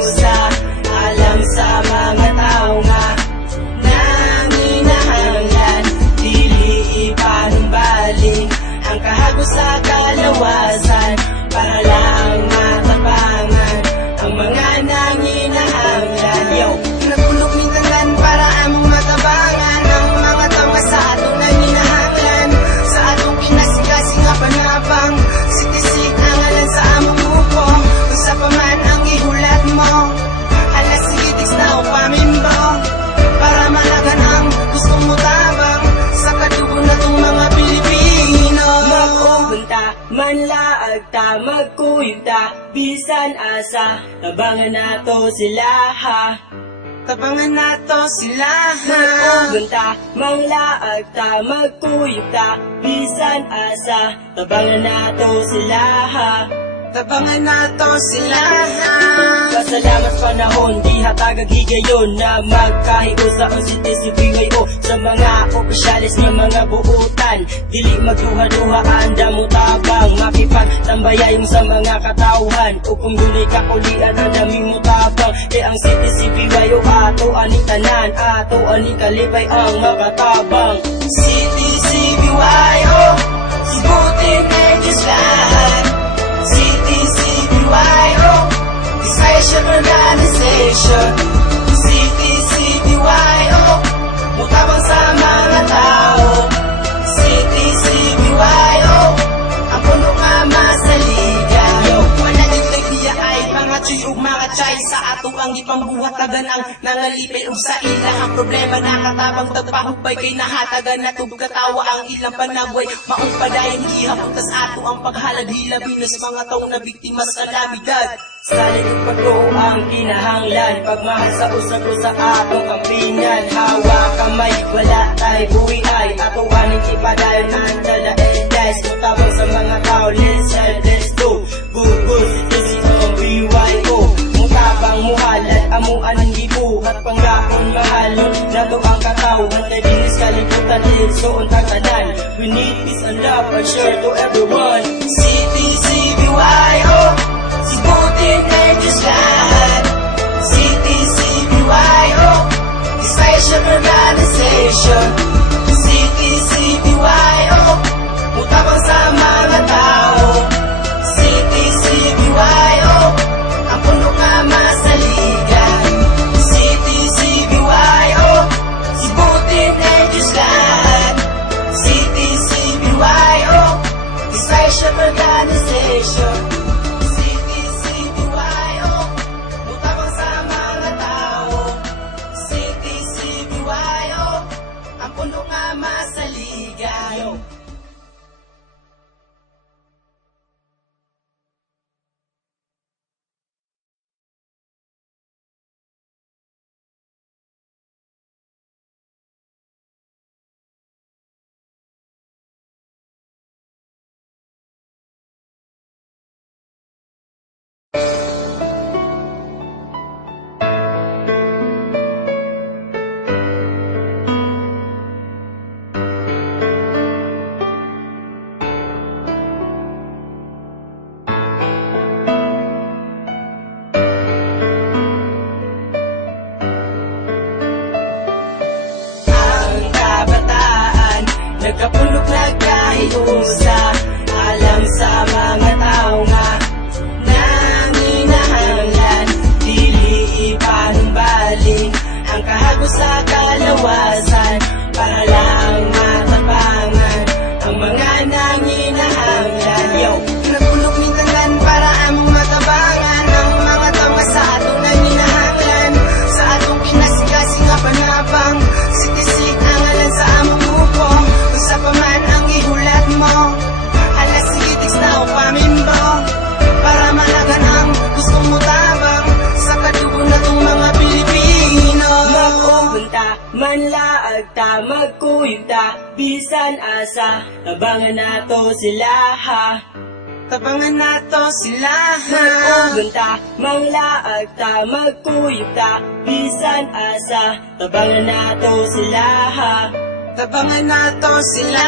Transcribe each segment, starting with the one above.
nakikiusa. Alam sa mga tao nga nanginahanglan, dili ipanumbaling ang kahagos sa kalawasan, para lang matabangan ang mga nanginahanglan. Yo, nagulog mintangan para among matabangan ang mga tama sa atong nanginahanglan, sa atong kinasigasig nga panabang. Sitisik ang alan sa among grupo, usa pa man ang ihulat mo. Alas sigitis na o pamimbo, para malagan ang gustong mo tabang sa kadugo na tong mga Pilipino. Mag-ubunta, manlaag ta, magkuyog ta, bisan asa, tabangan nato sila ha. Tabangan nato sila ha. Mag-ubunta, manlaag ta, magkuyog ta, bisan asa, tabangan nato sila ha. Tabangan nato sila ha. Pasalamat panahon, di hatagag higayon na magkahiusa o CTCBYO sa mga opisyalis ng mga buutan. Dili magduha-duha, anda mo tabang makipagtambayayong sa mga katauhan, o kung dunay kakulian, anda mo tabang. Kaya ang CTCBYO ato aning tanan, ato aning kalipay ang makatabang. CTCBYO, sibutin medyo lahat. CTCBYO, Special Organization. CTCBYO, mutabang sa mga tao. CTCBYO, ang puno nga masaliga. Managig niya ay mga tsuy ug mga chay, sa ato ang ipambuhat tagan ang nangalipay ug sa ilang ang problema nakatabang tagpahubay kay nahatagan na tug katawa ang ilang panagway. Maong padayon gihapon tas ato ang paghalad-hilabinos mga taong na biktima sa kalamidad. Salit ug pagtuo ang kinahanglan, pagmahal sa usag-usa atong kampinan. Hawa kamay, wala tay buhiay, ato aning ipadayon ang dala-eday. Mutabang sa mga tao, let's help, let's do. Google, CTCBYO, mutabang muhalad, amuan ang gibuhat, panglaon mahalon, nato ang katawan, kay dinis kalibutan, ilsoon takanan. We need peace and love and share to everyone. CTCBYO, sibutin medyo lahat. CTCBYO, Special Organization. CTCBYO, mutabang sa mga tao. CTCBYO, ang puno nga masaligan. CTCBYO, sibutin medyo lahat. CTCBYO, Special Organization. CTCBYO, mutabang sa mga tao. CTCBYO, ang puno nga masaligan. Nagkapulok nagkahiusa, alam sa mga tao nga nanginahanglan, dili ipanumbaling ang kahagos sa kalawasan, para lang matabangan ang mga nanginahanglan. Yo, nagulog mintangan para among matabangan ang mga tama sa atong nanginahanglan, sa atong kinasigasig nga panabang. Sitisik ang alan sa among grupo, usa pa man ang ihulat mo. Alas sigitis na o pamimbo, para malagan ang gustong mo tabang sa kadugo na tong mga Pilipino. Mag-ubunta, manlaag ta, magkuyog ta, bisan asa, tabangan nato sila ha. Tabangan nato sila ha. Mag-ubunta, manlaag ta, magkuyog ta, bisan asa, tabangan nato sila ha. tabangan nato sila.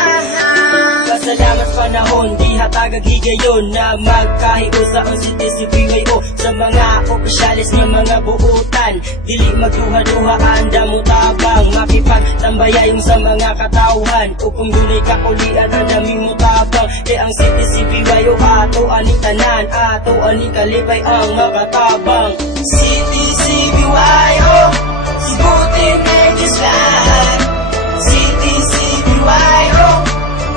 Pasalamat panahon, di hatagag higayon na magkahiusaon si TCPYO sa mga opisyalis ng mga buutan. Dili magduha-duha anda mo tabang makipagtambayayong sa mga katauhan. O kung dunay kakulian ang dami mo tabang, ang CTCPYO ato ani tanan, ato ani kalipay ang makatabang. CTCPYO, sibutin edges lahat. CTCPYO,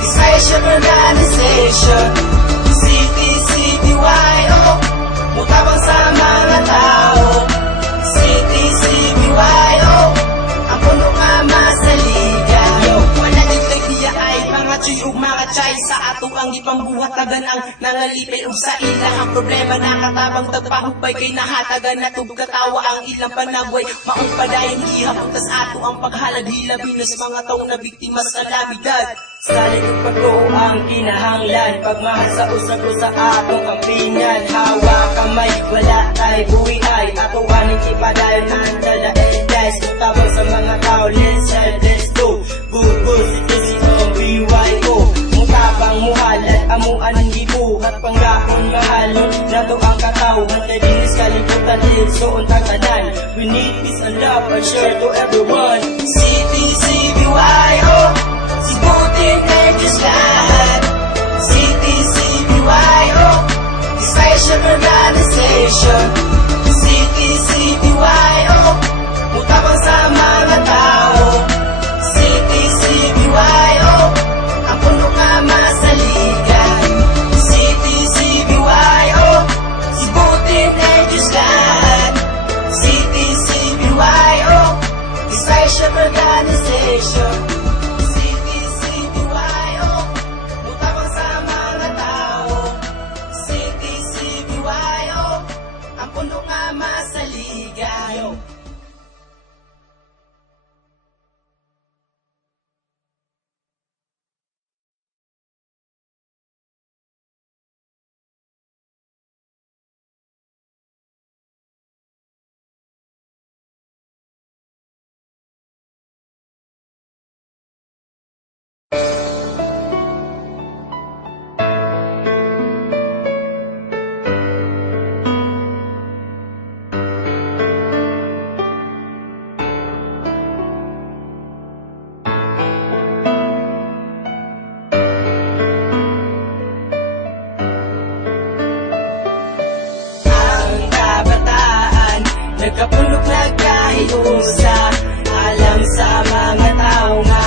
Special Organization. CTCPYO, mutabang sa mga tao. CTCPYO, ang puno nga masaligan. Wala din kagbiya ay mga tsuy ug mga chay sa ato ang ipambuhatagan ang nangalipay ug sa ilang ang problema nakatabang tagpahupay kay nahatagan na katawa ang ilang panagway maong padayon ihapon tas ato ang paghalaghilabi nas mga taong na biktima sa lamidad. Sa likod pagko ang kinahanglan, pagmahal sa usag sa atong kampingan. Hawa kamay, wala tay buwi ay ato aning ipadayon ang dala guys. Mutabang sa mga tao, let's help, let's go. Bugo si TCPYO, mutabang muhalat amuan ang gibuhat panggaon mahalon nato ang katawhan kay dinis kalibutan ilsoon tatanan. We need peace and love and share to everyone. CTCPYO, sibutin edges lahat. CTCPYO, Special Organization. CTCPYO, mutabang sa mga tao. CTCPYO, ang puno nga masaligan. CTCPYO, sibutin edges lahat. CTCPYO, Special Organization. CTCPYO, mutabang sa mga tao. CTCPYO, ang puno nga masaligan. Nagkapulok nagkahiusa, alam sa mga tao nga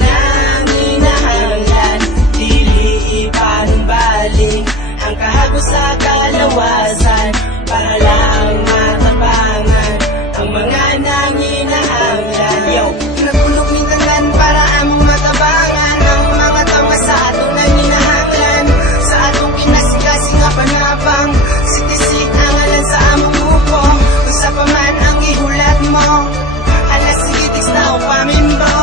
nanginahanglan, dili ipanumbalik ang kahagos sa kalawasan, para lang matabangan ang mga nanginahanglan. Yo, nagpulok mintanan para among matabangan ang mga tao nga sa atong nanginahanglan, sa atong kinasigasing nga panabang. Sitisik ang alan sa among grupo, sa paman ang ihulat mo, alas sigitig na upamimbo,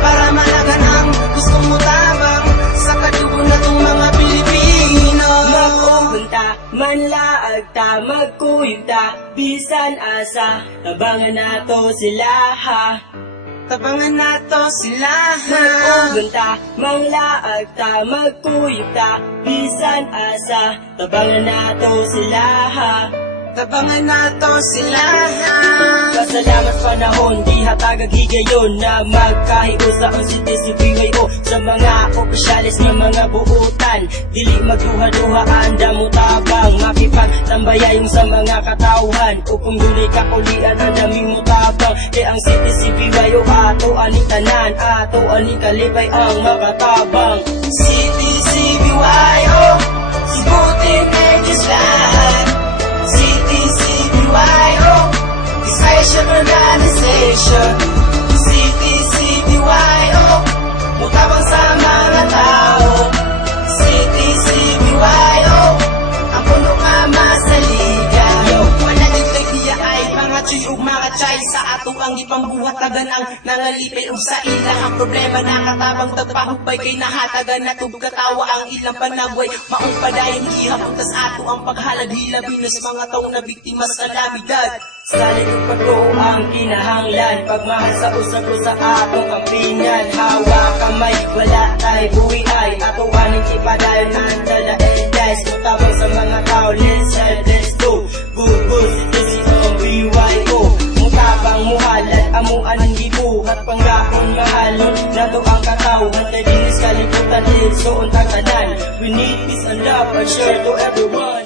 para malagan ang gustong mo tabang sa kadugo na tong mga Pilipino. Magpupunta, manlaag ta, magkuyog ta, bisan asa, tabangan nato sila ha. Tabangan nato sila ha. Magpupunta, manlaag ta, magkuyog ta, bisan asa, tabangan nato sila ha. Tabangan nato sila. Pasalamat panahon, di hatagag higayon na magkahiusaon si TCPYO sa mga opisyalis ng mga buutan. Dili magduha-duha anda mo tabang makipagtambayayong sa mga katauhan. O kung dunay kakulian ang dami mo tabang, ang CTCPYO ato ani tanan, ato ani kalipay ang makatabang. CTCPYO, sibutin edges lahat. CTCPYO, Special Organization. CTCPYO, mutabang sa mga tao. CTCPYO, ang puno nga masaligan. Wala din kagbiya ay mga tsuy ug mga chay sa ato ang ipambuhatagan ang nangalipay ug sa ilang ang problema nakatabang tagpahupay kay nahatagan na katawa ang ilang panagway maong padayon ihapon tas ato ang paghalaghilabi nas mga taong na biktima sa lamidad. Sa likod pagto ang kinahanglan, pagmahal sa usap ko sa atong kampingan. Hawak kamay, wala tayo buhay, atuanin ipadayon ang dala-edes. Mutabang sa mga tao, let's help, let's go. Good, good, citizen of BYO. Mutabang muhalat, amuan ang gibuhat, panggapon mahalon, nato ang katawhan. Kay dinis kalibutan, so untang tanan. We need peace and love, and share to everyone.